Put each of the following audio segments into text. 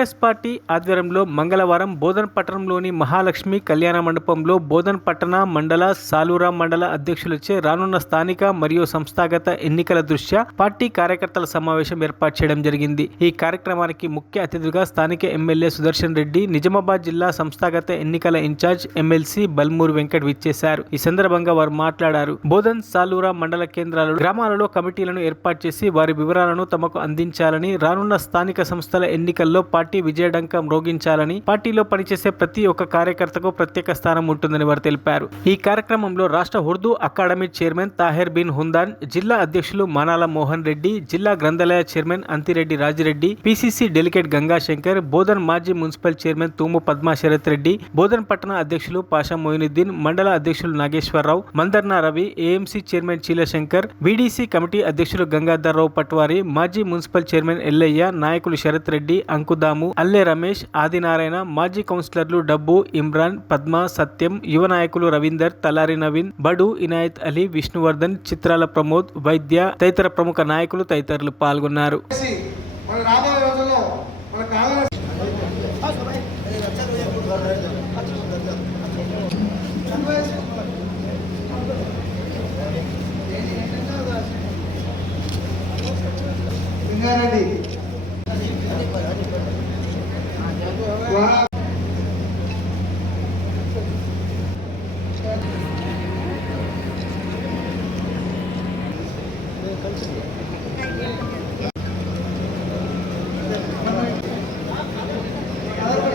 Congress party ఆధ్వర్యంలో మంగళవారం బోధన్ పట్టణంలోని మహాలక్ష్మి కళ్యాణ మండపంలో బోధన్ పట్టణ మండల సాలూరా మండల అధ్యక్షులచే రానున్న స్థానిక మరియు సంస్థాగత ఎన్నికల దృష్ట్యా పార్టీ కార్యకర్తల సమావేశం ఏర్పాటు చేయడం జరిగింది. ఈ కార్యక్రమానికి ముఖ్య అతిథిగా స్థానిక ఎమ్మెల్యే సుదర్శన్ రెడ్డి, నిజామాబాద్ జిల్లా సంస్థాగత ఎన్నికల ఇన్ఛార్జ్ ఎమ్మెల్సీ బల్మూరు వెంకట్ విచ్చేశారు. ఈ సందర్భంగా వారు మాట్లాడారు. బోధన్ సాలూరా మండల కేంద్రాలలో గ్రామాలలో కమిటీలను ఏర్పాటు చేసి వారి వివరాలను తమకు అందించాలని, రానున్న స్థానిక సంస్థల ఎన్నికల్లో పార్టీ విజయడంకం రోగించాలని, పార్టీలో పనిచేసే ప్రతి ఒక్క కార్యకర్తకు ప్రత్యేక స్థానం ఉంటుందని వారు తెలిపారు. ఈ కార్యక్రమంలో రాష్ట్ర ఉర్దూ అకాడమీ చైర్మన్ తాహెర్ బిన్ హుందాన్, జిల్లా అధ్యక్షులు మానాల మోహన్ రెడ్డి, జిల్లా గ్రంథాలయ chairman Anthireddy Rajireddy, PCC delegate Gangashankar, Bodhan మాజీ మున్సిపల్ చైర్మన్ తూము పద్మా శరత్ రెడ్డి, బోధన్ పట్టణ అధ్యక్షులు పాషా మొయినుద్దీన్, మండల అధ్యక్షులు Nageswararao, Mandarna Ravi, AMC chairman Cheelashankar, BDC committee అధ్యక్షులు గంగాధర్రావు పట్వారి, మాజీ మున్సిపల్ చైర్మన్ ఎల్లయ్య, నాయకులు శరత్ రెడ్డి, అంకుదాము, అల్లె రమేష్, ఆదినారాయణ, మాజీ కౌన్సిలర్లు డబ్బు, ఇమ్రాన్, పద్మ, సత్యం, యువ నాయకులు రవీందర్, తలారి నవీన్, బడు, ఇనాయత్ అలీ, విష్ణువర్ధన్, చిత్రాల ప్రమోద్, వైద్య తదితర ప్రముఖ నాయకులు తదితరులు పాల్గొన్నారు.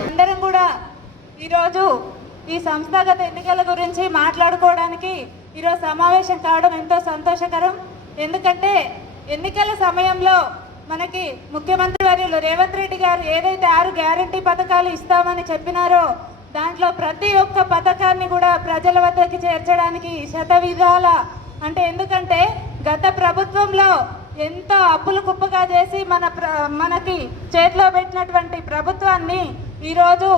అందరం కూడా ఈరోజు ఈ సంస్థాగత ఎన్నికల గురించి మాట్లాడుకోవడానికి ఈరోజు సమావేశం కావడం ఎంతో సంతోషకరం. ఎందుకంటే ఎన్నికల సమయంలో మనకి ముఖ్యమంత్రి వర్యులు రేవంత్ రెడ్డి గారు ఏదైతే 6 గ్యారంటీ పథకాలు ఇస్తామని చెప్పినారో దాంట్లో ప్రతి ఒక్క పథకాన్ని కూడా ప్రజల వద్దకి చేర్చడానికి శతవిధాల ఎందుకంటే గత ప్రభుత్వంలో ఎంతో అప్పులు కుప్పగా చేసి మనకి చేతిలో పెట్టినటువంటి ప్రభుత్వాన్ని ఈరోజు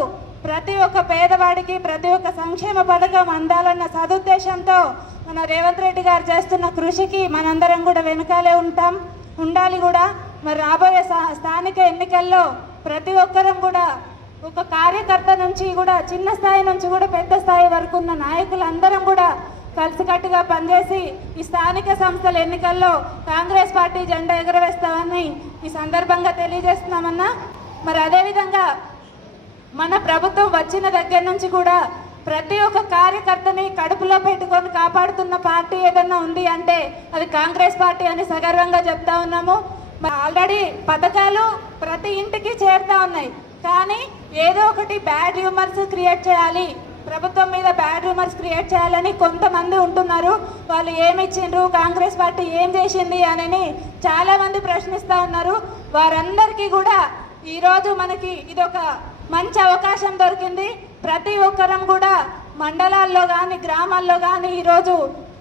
ప్రతి ఒక్క పేదవాడికి ప్రతి ఒక్క సంక్షేమ పథకం అందాలన్న సదుద్దేశంతో మన రేవంత్ రెడ్డి గారు చేస్తున్న కృషికి మనందరం కూడా వెనకాలే ఉండాలి కూడా. మరి రాబోయే స్థానిక ఎన్నికల్లో ప్రతి ఒక్కరం కూడా ఒక కార్యకర్త నుంచి కూడా చిన్న స్థాయి నుంచి కూడా పెద్ద స్థాయి వరకు ఉన్న నాయకులందరం కూడా కలిసికట్టుగా పనిచేసి ఈ స్థానిక సంస్థల ఎన్నికల్లో కాంగ్రెస్ పార్టీ జెండా ఎగురవేస్తామని ఈ సందర్భంగా తెలియజేస్తున్నామన్నా. మరి అదేవిధంగా మన ప్రభుత్వం వచ్చిన దగ్గర నుంచి కూడా ప్రతి ఒక్క కార్యకర్తని కడుపులో పెట్టుకొని కాపాడుతున్న పార్టీ ఏదన్నా ఉంది అంటే అది కాంగ్రెస్ పార్టీ అని సగర్వంగా చెప్తా ఉన్నాము. ఆల్రెడీ పథకాలు ప్రతి ఇంటికి చేరుతా ఉన్నాయి, కానీ ఏదో ఒకటి బ్యాడ్ రూమర్స్ క్రియేట్ చేయాలి, ప్రభుత్వం మీద బ్యాడ్ రూమర్స్ క్రియేట్ చేయాలని కొంతమంది ఉంటున్నారు. వాళ్ళు ఏమి ఇచ్చిండ్రు, కాంగ్రెస్ పార్టీ ఏం చేసింది అని చాలామంది ప్రశ్నిస్తూ ఉన్నారు. వారందరికీ కూడా ఈరోజు మనకి ఇదొక మంచి అవకాశం దొరికింది. ప్రతి ఒక్కరం కూడా మండలాల్లో కానీ గ్రామాల్లో కానీ ఈరోజు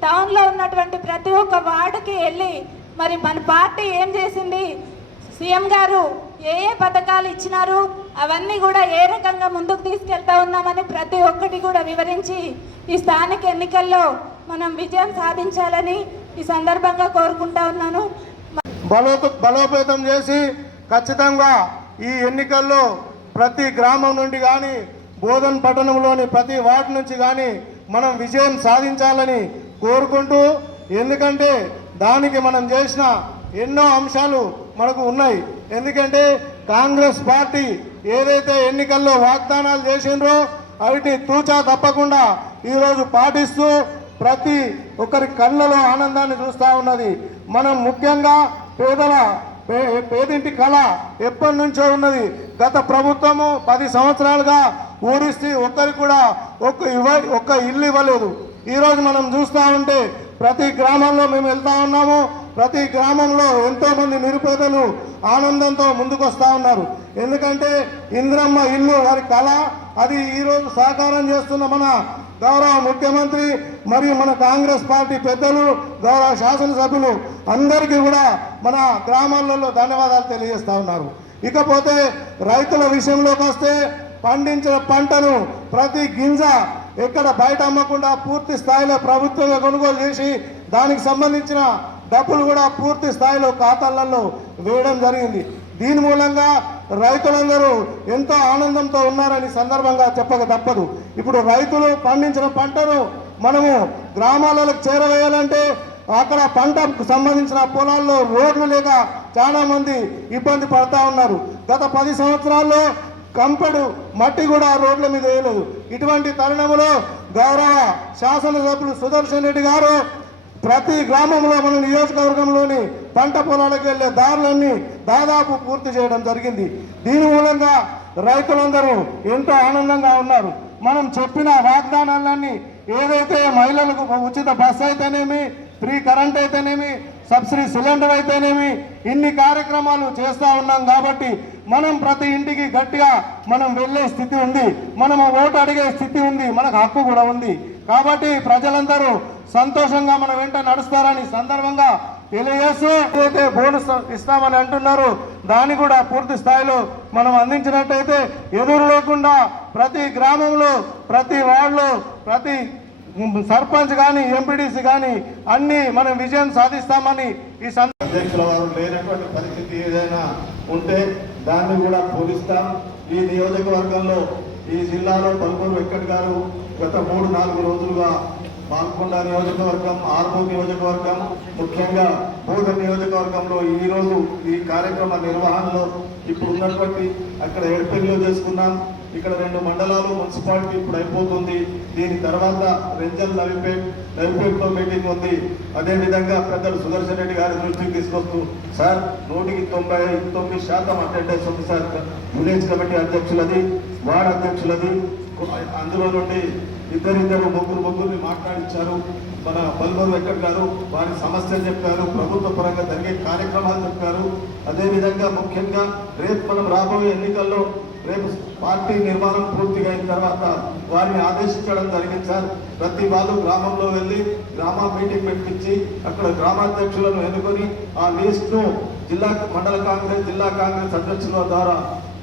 టౌన్లో ఉన్నటువంటి ప్రతి ఒక్క వార్డుకి వెళ్ళి మరి మన పార్టీ ఏం చేసింది, సీఎం గారు ఏ పథకాలు ఇచ్చినారు, అవన్నీ కూడా ఏ రకంగా ముందుకు తీసుకెళ్తా ఉన్నామని ప్రతి ఒక్కటి కూడా వివరించి ఈ స్థానిక ఎన్నికల్లో మనం విజయం సాధించాలని ఈ సందర్భంగా కోరుకుంటా ఉన్నాను. బలోపేతం చేసి ఖచ్చితంగా ఈ ఎన్నికల్లో ప్రతి గ్రామం నుండి కానీ బోధన్ పట్టణంలోని ప్రతి వార్డు నుంచి కానీ మనం విజయం సాధించాలని కోరుకుంటూ, ఎందుకంటే దానికి మనం చేసిన ఎన్నో అంశాలు మనకు ఉన్నాయి. ఎందుకంటే కాంగ్రెస్ పార్టీ ఏదైతే ఎన్నికల్లో వాగ్దానాలు చేసిండ్రో అవిటి తూచా తప్పకుండా ఈరోజు పాటిస్తూ ప్రతి ఒక్కరి కళ్ళలో ఆనందాన్ని చూస్తూ ఉన్నది. మనం ముఖ్యంగా పేదింటి కళ ఎప్పటి నుంచో ఉన్నది. గత ప్రభుత్వము 10 సంవత్సరాలుగా ఊరిస్తే ఒక్కరికి కూడా ఒక్క ఇల్లు ఇవ్వలేదు. ఈరోజు మనం చూస్తూ ఉంటే ప్రతి గ్రామంలో మేము వెళ్తా ఉన్నాము. ప్రతి గ్రామంలో ఎంతోమంది నిరుపేదలు ఆనందంతో ముందుకు వస్తూ ఉన్నారు. ఎందుకంటే ఇంద్రమ్మ ఇల్లు వారి కళ, అది ఈరోజు సాకారం చేస్తున్న మన గౌరవ ముఖ్యమంత్రి మరియు మన కాంగ్రెస్ పార్టీ పెద్దలు, గౌరవ శాసనసభ్యులు అందరికీ కూడా మన గ్రామాలలో ధన్యవాదాలు తెలియజేస్తూ ఉన్నారు. ఇకపోతే రైతుల విషయంలోకి వస్తే పండించిన పంటను ప్రతి గింజ ఎక్కడ బయట అమ్మకుండా పూర్తి స్థాయిలో ప్రభుత్వంగా కొనుగోలు చేసి దానికి సంబంధించిన డబ్బులు కూడా పూర్తి స్థాయిలో ఖాతాలలో వేయడం జరిగింది. దీని మూలంగా రైతులందరూ ఎంతో ఆనందంతో ఉన్నారని సందర్భంగా చెప్పక తప్పదు. ఇప్పుడు రైతులు పండించిన పంటను మనము గ్రామాలకు చేరవేయాలంటే అక్కడ పంటకు సంబంధించిన పొలాల్లో రోడ్లు లేక చాలా మంది ఇబ్బంది పడతా ఉన్నారు. గత 10 సంవత్సరాల్లో కంపెడు మట్టి కూడా రోడ్ల మీద వేయలేదు. ఇటువంటి తరుణంలో గౌరవ శాసనసభ్యులు సుదర్శన్ రెడ్డి గారు ప్రతి గ్రామంలో మన నియోజకవర్గంలోని పంట పొలాలకు వెళ్ళే దారులన్నీ దాదాపు పూర్తి చేయడం జరిగింది. దీని మూలంగా రైతులందరూ ఎంతో ఆనందంగా ఉన్నారు. మనం చెప్పిన వాగ్దానాలన్నీ ఏదైతే మహిళలకు ఉచిత బస్సు అయితేనేమి, ఫ్రీ కరెంట్ అయితేనేమి, సబ్సిడీ సిలిండర్ అయితేనేమి, ఇన్ని కార్యక్రమాలు చేస్తూ ఉన్నాం. కాబట్టి మనం ప్రతి ఇంటికి గట్టిగా మనం వెళ్ళే స్థితి ఉంది, మనం ఓటు అడిగే స్థితి ఉంది, మనకు హక్కు కూడా ఉంది. కాబట్టి ప్రజలందరూ సంతోషంగా మన వెంట నడుస్తారని సందర్భంగా తెలియజేస్తూ, ఏదైతే బోనస్ ఇస్తామని అంటున్నారు దాన్ని కూడా పూర్తి స్థాయిలో మనం అందించినట్టయితే ఎదురు లేకుండా ప్రతి గ్రామంలో, ప్రతి వార్డులో, ప్రతి సర్పంచ్ కానీ, ఎంపీడీసీ కానీ అన్ని మనం విజయం సాధిస్తామని ఈ అధ్యక్షుల వారు లేనటువంటి పరిస్థితి ఏదైనా ఉంటే దాన్ని కూడా పూరిస్తాం. ఈ నియోజకవర్గంలో, ఈ జిల్లాలో పలువురు వెంకట్ గారు గత 3-4 రోజులుగా పాల్గొండ నియోజకవర్గం, ఆర్మూర్ నియోజకవర్గం, ముఖ్యంగా బోధన్ నియోజకవర్గంలో ఈరోజు ఈ కార్యక్రమ నిర్వహణలో ఇప్పుడు ఉన్నటువంటి అక్కడ ఎడపల్లిలో చేసుకున్నాం. ఇక్కడ 2 మండలాలు మున్సిపాలిటీ ఇప్పుడు అయిపోతుంది. దీని తర్వాత రెంజల్ నవిపేటలో మీటింగ్ ఉంది. అదేవిధంగా పెద్దలు సుదర్శన్ రెడ్డి గారి దృష్టికి తీసుకొస్తూ, సార్ 199% అటెండెన్స్ ఉంది సార్. విలేజ్ కమిటీ అధ్యక్షులది, వార్డ్ అధ్యక్షులది, అందులో నుండి ఇద్దరు ముగ్గురిని మాట్లాడించారు. మన బల్బూరు వెంకట్ గారు వారి సమస్యలు చెప్పారు, ప్రభుత్వ పరంగా జరిగే కార్యక్రమాలు చెప్పారు. అదేవిధంగా ముఖ్యంగా రేపు మనం రాబోయే ఎన్నికల్లో రేపు పార్టీ నిర్మాణం పూర్తిగా అయిన తర్వాత వారిని ఆదేశించడం జరిగింది సార్. ప్రతి వాళ్ళు గ్రామంలో వెళ్ళి గ్రామ మీటింగ్ పెట్టించి అక్కడ గ్రామాధ్యక్షులను ఎన్నుకొని ఆ లిస్టును మండల కాంగ్రెస్, జిల్లా కాంగ్రెస్ అధ్యక్షుల ద్వారా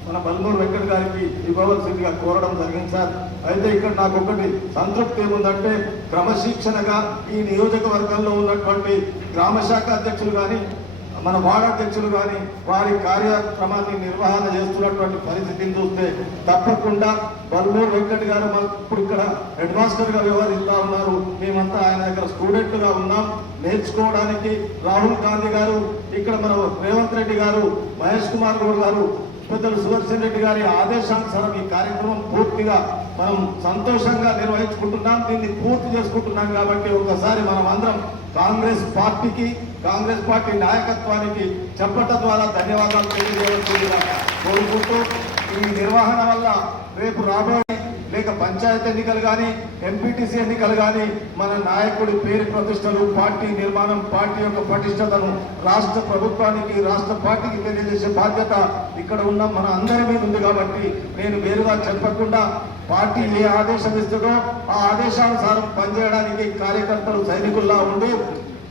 మన బల్మూరు వెంకట్ గారికి ఇవ్వవలసిందిగా కోరడం జరిగింది సార్. అయితే ఇక్కడ నాకు ఒకటి సంతృప్తి ఏముందంటే, క్రమశిక్షణగా ఈ నియోజకవర్గంలో ఉన్నటువంటి గ్రామ శాఖ అధ్యక్షులు కానీ, మన వార్డు అధ్యక్షులు కానీ వారి కార్యక్రమాన్ని నిర్వహణ చేస్తున్నటువంటి పరిస్థితిని చూస్తే తప్పకుండా బల్మూరు వెంకట్ గారు ఇప్పుడు ఇక్కడ హెడ్ మాస్టర్గా వ్యవహరిస్తూ ఉన్నారు. మేమంతా ఆయన దగ్గర స్టూడెంట్గా ఉన్నాం, నేర్చుకోవడానికి. రాహుల్ గాంధీ గారు ఇక్కడ మన రేవంత్ రెడ్డి గారు, మహేష్ కుమార్ గౌడ్ గారు, పెద్దలు సుదర్శన్ రెడ్డి గారి ఆదేశానుసారం ఈ కార్యక్రమం పూర్తిగా మనం సంతోషంగా నిర్వహించుకుంటున్నాం, దీన్ని పూర్తి చేసుకుంటున్నాం. కాబట్టి ఒకసారి మనం అందరం కాంగ్రెస్ పార్టీకి, కాంగ్రెస్ పార్టీ నాయకత్వానికి చెప్పటం ద్వారా ధన్యవాదాలు తెలియజేయవలసిందిగా కోరుకుంటూ, ఈ నిర్వహణ వల్ల రేపు రాబోయే లేక పంచాయతీ ఎన్నికలు కానీ, ఎంపీటీసీ ఎన్నికలు కానీ మన నాయకుడి పేరు ప్రతిష్టలు, పార్టీ నిర్మాణం, పార్టీ యొక్క పటిష్టతను రాష్ట్ర ప్రభుత్వానికి, రాష్ట్ర పార్టీకి తెలియజేసే బాధ్యత ఇక్కడ ఉన్న మన అందరి మీద ఉంది. కాబట్టి నేను వేరుగా చెప్పకుండా పార్టీ ఏ ఆదేశం ఇస్తుందో ఆ ఆదేశానుసారం పనిచేయడానికి కార్యకర్తలు సైనికుల్లా ఉండి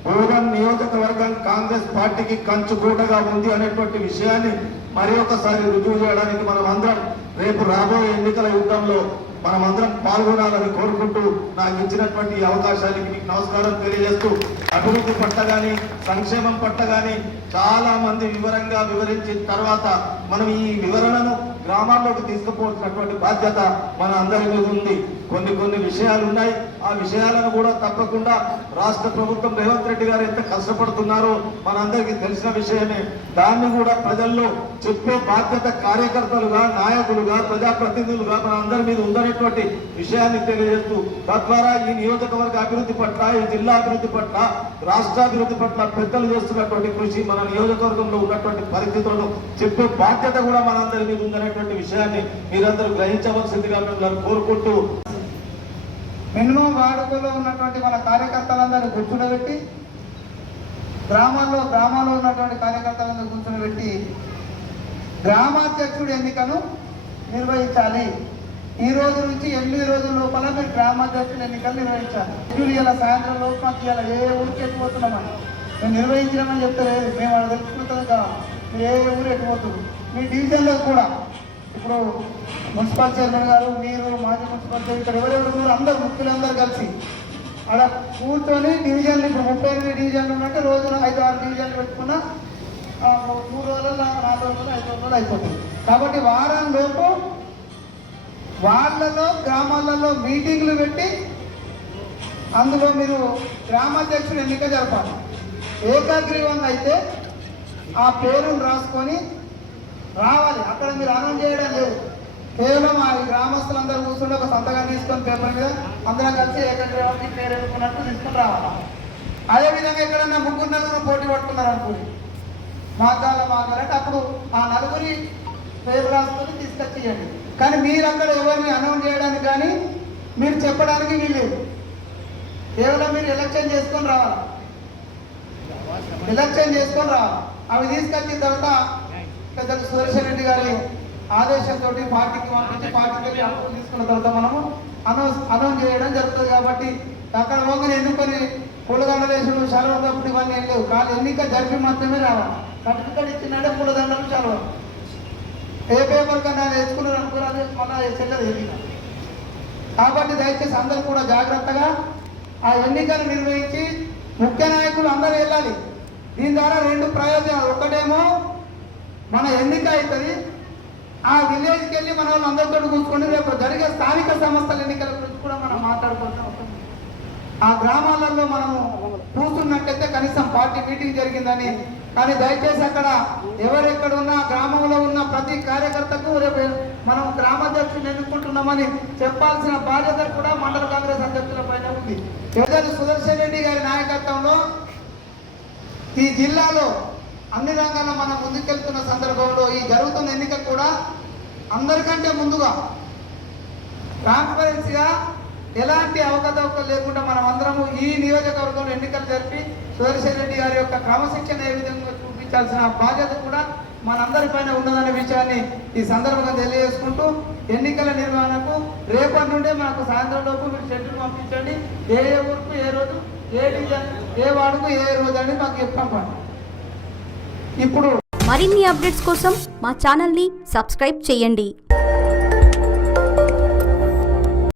బోధన్ నియోజకవర్గం కాంగ్రెస్ పార్టీకి కంచుకోటగా ఉంది అనేటువంటి విషయాన్ని మరి ఒకసారి రుజువు చేయడానికి మనం అందరం రేపు రాబోయే ఎన్నికల యుద్ధంలో మనమందరం పాల్గొనాలని కోరుకుంటూ నాకు ఇచ్చినటువంటి అవకాశానికి మీకు నమస్కారం తెలియజేస్తూ, అభివృద్ధి పట్ల కానీ, సంక్షేమం పట్ల కానీ చాలా మంది వివరంగా వివరించిన తర్వాత మనం ఈ వివరణను గ్రామాల్లోకి తీసుకుపోవాల్సినటువంటి బాధ్యత మన అందరి మీద ఉంది. కొన్ని విషయాలు ఉన్నాయి. ఆ విషయాలను కూడా తప్పకుండా రాష్ట్ర ప్రభుత్వం రేవంత్ రెడ్డి గారు ఎంత కష్టపడుతున్నారో మనందరికీ తెలిసిన విషయమే. దాన్ని కూడా ప్రజల్లో చెప్పే బాధ్యత కార్యకర్తలుగా, నాయకులుగా, ప్రజాప్రతినిధులుగా మన అందరి మీద ఉందనేటువంటి విషయాన్ని తెలియజేస్తూ, తద్వారా ఈ నియోజకవర్గ అభివృద్ధి పట్ల, ఈ జిల్లా అభివృద్ధి పట్ల, రాష్ట్రాభివృద్ధి పట్ల పెద్దలు చేస్తున్నటువంటి కృషి, మన నియోజకవర్గంలో ఉన్నటువంటి పరిస్థితులను చెప్పే బాధ్యత కూడా మనందరి మీద ఉందనేటువంటి విషయాన్ని మీరందరూ గ్రహించవలసిందిగా మిమ్మల్ని కోరుకుంటూ, మినిమం వాడుకలో ఉన్నటువంటి మన కార్యకర్తలందరూ కూర్చునబెట్టి, గ్రామాల్లో ఉన్నటువంటి కార్యకర్తలందరూ కూర్చునబెట్టి గ్రామాధ్యక్షుడి ఎన్నికను నిర్వహించాలి. ఈ రోజు నుంచి 8 రోజుల లోపల మీరు గ్రామాధ్యక్షుడి ఎన్నికలు నిర్వహించాలి. ఇలా సాయంత్రం లోపు మాకు ఇలా ఏ ఊరికి ఎట్టిపోతున్నామని మేము నిర్వహించడమని చెప్తే లేదు, మేము అక్కడ తెలుసుకుంటాం కదా మీరు ఏ ఊరు ఎట్టిపోతుంది. మీ డివిజన్లో కూడా ఇప్పుడు మున్సిపల్ చైర్మన్ గారు, మీరు, మాజీ మున్సిపల్ చైర్మన్, ఇక్కడ ఎవరెవరు అందరు ముఖ్యులందరూ కలిసి అక్కడ కూర్చొని డివిజన్లు, ఇప్పుడు 38 డివిజన్లు ఉన్నట్టు రోజున 5-6 డివిజన్లు పెట్టుకున్నా 3 రోజుల్లో 4 రోజులు 5 రోజులు అయిపోతుంది. కాబట్టి వారం లోపు వాళ్ళలో గ్రామాలలో మీటింగ్లు పెట్టి అందులో మీరు గ్రామాధ్యక్షుడు ఎన్నిక జరపాలి. ఏకాగ్రీవంగా అయితే ఆ పేరును రాసుకొని రావాలి. అక్కడ మీరు అనౌన్స్ చేయడం లేదు. కేవలం ఆ గ్రామస్తులందరూ కూర్చుని ఒక సంతకం తీసుకొని పేపర్ మీద అందరం కలిసి ఏకాగ్రీవంగా పేరు ఎన్నుకున్నట్టు తీసుకొని రావాలి. అదేవిధంగా ఎక్కడన్నా 3-4 పోటీ పడుతున్నారు అనుకోండి, మాకాలంటే అప్పుడు ఆ 4 పేరు రాసుకొని తీసుకొచ్చేయండి. కానీ మీరు అక్కడ ఎవరిని అనౌన్స్ చేయడానికి కానీ మీరు చెప్పడానికి వీల్లేదు. కేవలం మీరు ఎలక్షన్ చేసుకొని రావాలి. అవి తీసుకొచ్చిన తర్వాత పెద్దలు సుదర్శన్ రెడ్డి గారి ఆదేశంతో పార్టీకి పంపించి పార్టీకి అప్రూవల్ తీసుకున్న తర్వాత మనము అనౌన్స్ చేయడం జరుగుతుంది. కాబట్టి అక్కడ పోగానే ఎన్నుకొని పూలదండలు సెలవున్నప్పుడు ఇవన్నీ ఏం లేవు. కాదు ఎన్నిక జరిపి మాత్రమే రావాలి. సర్టిఫికేట్ ఇచ్చినాడే పూలదండలు సెలవు. ఏ పేపర్ కన్నా వేసుకున్నారు అనుకున్నారు, అది మళ్ళీ చెల్లదు ఎన్నిక. కాబట్టి దయచేసి అందరూ కూడా జాగ్రత్తగా ఆ ఎన్నికలు నిర్వహించి ముఖ్య నాయకులు అందరూ వెళ్ళాలి. దీని ద్వారా 2 ప్రయోజనాలు. ఒకటేమో మన ఎన్నిక అవుతుంది, ఆ విలేజ్కి వెళ్ళి మన వాళ్ళు అందరితో కూర్చుకొని రేపు జరిగే స్థానిక సంస్థల ఎన్నికల గురించి కూడా మనం మాట్లాడుకుంటాం. ఆ గ్రామాలలో మనము కూర్చున్నట్టయితే కనీసం పార్టీ మీటింగ్ జరిగిందని. కానీ దయచేసి అక్కడ ఎవరెక్కడ ఉన్నా గ్రామంలో ఉన్న ప్రతి కార్యకర్తకు రేపు మనం గ్రామాధ్యక్షుని ఎన్నుకుంటున్నామని చెప్పాల్సిన బాధ్యత కూడా మండల కాంగ్రెస్ అధ్యక్షుల పైన ఉంది. పెద్దలు సుదర్శన్ రెడ్డి గారి నాయకత్వంలో ఈ జిల్లాలో అన్ని రంగాల్లో మనం ముందుకెళ్తున్న సందర్భంలో ఈ జరుగుతున్న ఎన్నిక కూడా అందరికంటే ముందుగా ట్రాన్స్పరెన్సీగా ఎలాంటి అవకతవకలు లేకుండా మనం అందరము ఈ నియోజకవర్గంలో ఎన్నికలు జరిపి సుదర్శన్ రెడ్డి గారి యొక్క క్రమశిక్షణ ఏ విధంగా చూపించాల్సిన బాధ్యత కూడా మనందరిపైన ఉన్నదనే విషయాన్ని ఈ సందర్భంగా తెలియజేసుకుంటూ ఎన్నికల నిర్వహణకు రేపటి నుండే మనకు సాయంత్రం లోపు మీరు షెడ్యూల్ పంపించండి. ఏ ఊరుకు ఏ రోజు, ఏ డివిజన్, ఏ వార్డుకు ఏ రోజు అని మాకు చెప్పండి. ఇప్పుడు మరిన్ని అప్డేట్స్ కోసం మా ఛానల్ని సబ్స్క్రైబ్ చేయండి.